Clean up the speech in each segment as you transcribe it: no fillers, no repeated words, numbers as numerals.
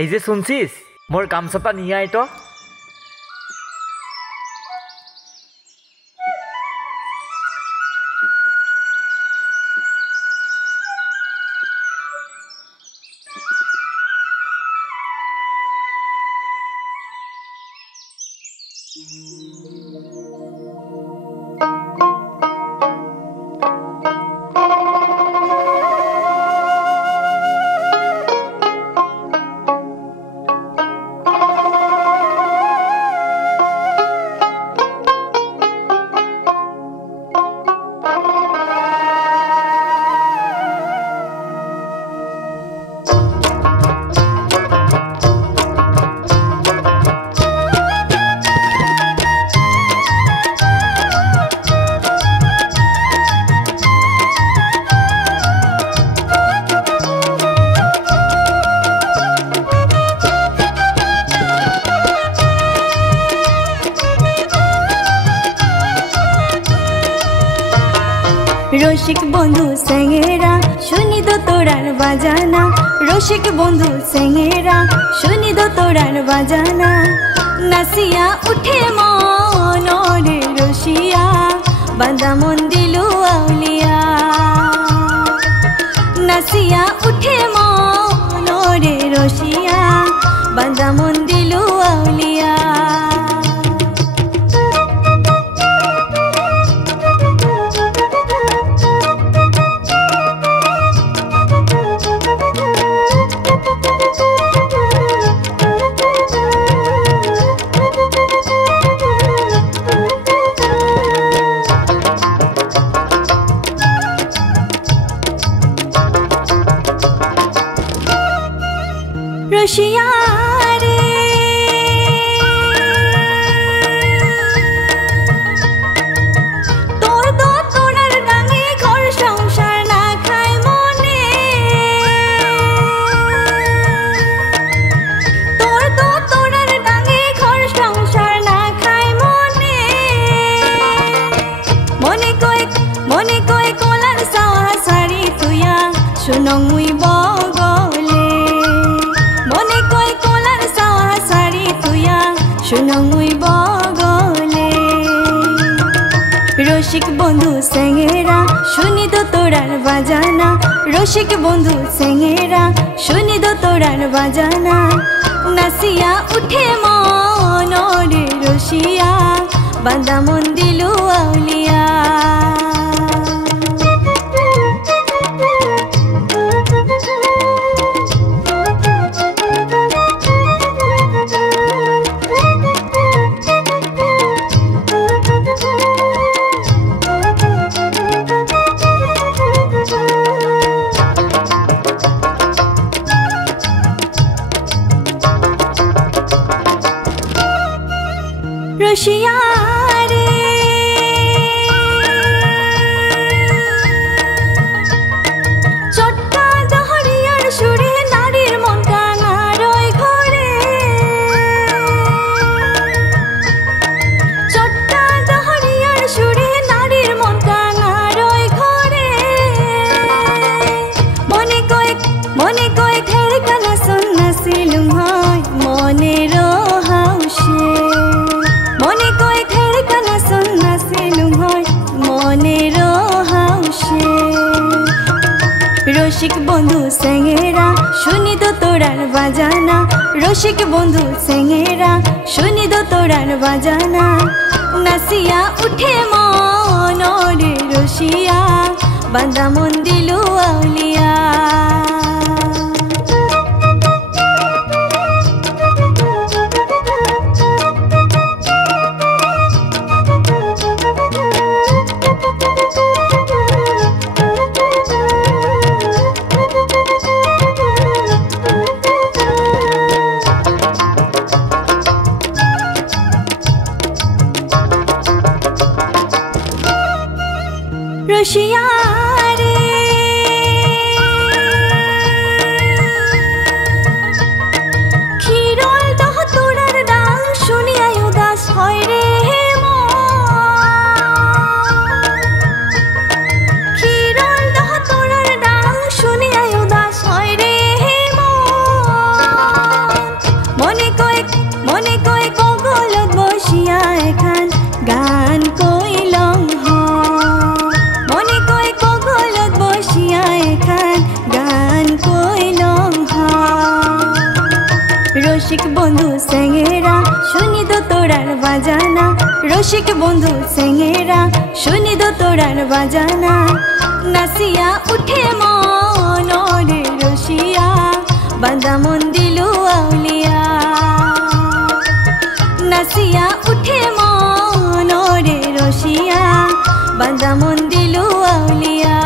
এই যে শুনছিস মোর গামছাটা নিয়ে আয় তো। রসিক বন্ধু সেঙ্গেরা শুনি তো তোরার বাজানা, রসিক বন্ধু সেঙ্গেরা শুনি তো তোরার বাজানা। নাসিয়া উঠে মন রে রসিয়া, বান্দা মন দিলু আউলিয়া। নাসিয়া উঠে মন রে রসিয়া, বান্দা মন দিলু আউলিয়া। রসিয়া রে তোর তো তোরার ডাঙে ঘর সংসার না খায় মনে, তোর তো তোরার ডাঙে ঘর সংসার না খায় মনে। মনে কয় কলার সাওয়া সারি তুইয়া শুনং মুই বগলে। মনে কয় কলার সাওয়া সারি তুইয়া শুনং মুই বগলে। রসিক বন্ধু সেঙ্গেরা শুনি তো তোরার বাজানা, রসিক বন্ধু সেঙ্গেরা শুনি তো তোরার বাজানা। নাসিয়া উঠে মন রে রসিয়া, বান্দা মন দিলু আউলিয়া। রসিয়া রে চট্টা দহরিয়ার সুরে নারীর মন কাঙার ওই ঘরে। চট্টা দহরিয়ার সুরে নারীর মন কাঙার ওই ঘরে। মনে কয় ঘের কালা সন্ন্যাসিলুম হয় মনের হাউসে। মনে কয় ঘের কালা সন্ন্যাসিলুম হয় মনের হাউসে। রসিক বন্ধু সেঙ্গেরা শুনি তো তোরার বাজানা, রসিক বন্ধু সেঙ্গেরা শুনি তো তোরার বাজানা। নাসিয়া উঠে মন রে রসিয়া, বান্দা মন দিলু আউলিয়া। রসিয়া রে ক্ষীরল দহ তোরার ডাং শুনিয়া উদাস হয় রে ক্ষীরল দহ তোরার ডাং শুনিয়া উদাস হয় রে মন। রসিক বন্ধু চেঙেরা শুনি দো তোরার বাজানা নাচিয়া উঠে মনরে রসিয়া বান্দা মন দিলু আউলিয়া নাচিয়া উঠে মনরে রসিয়া বান্দা মন দিলু আউলিয়া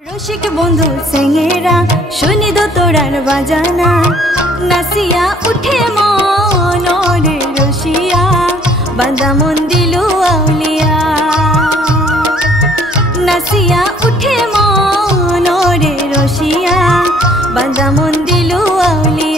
রসিক বন্ধু চেঙেরা শুনি দো তোরার বাজানা নাচিয়া উঠে মনরে রসিয়া বান্দা মন দিলু আউলিয়া নাচিয়া উঠে মনরে রসিয়া বান্দা মন দিলু আউলিয়া।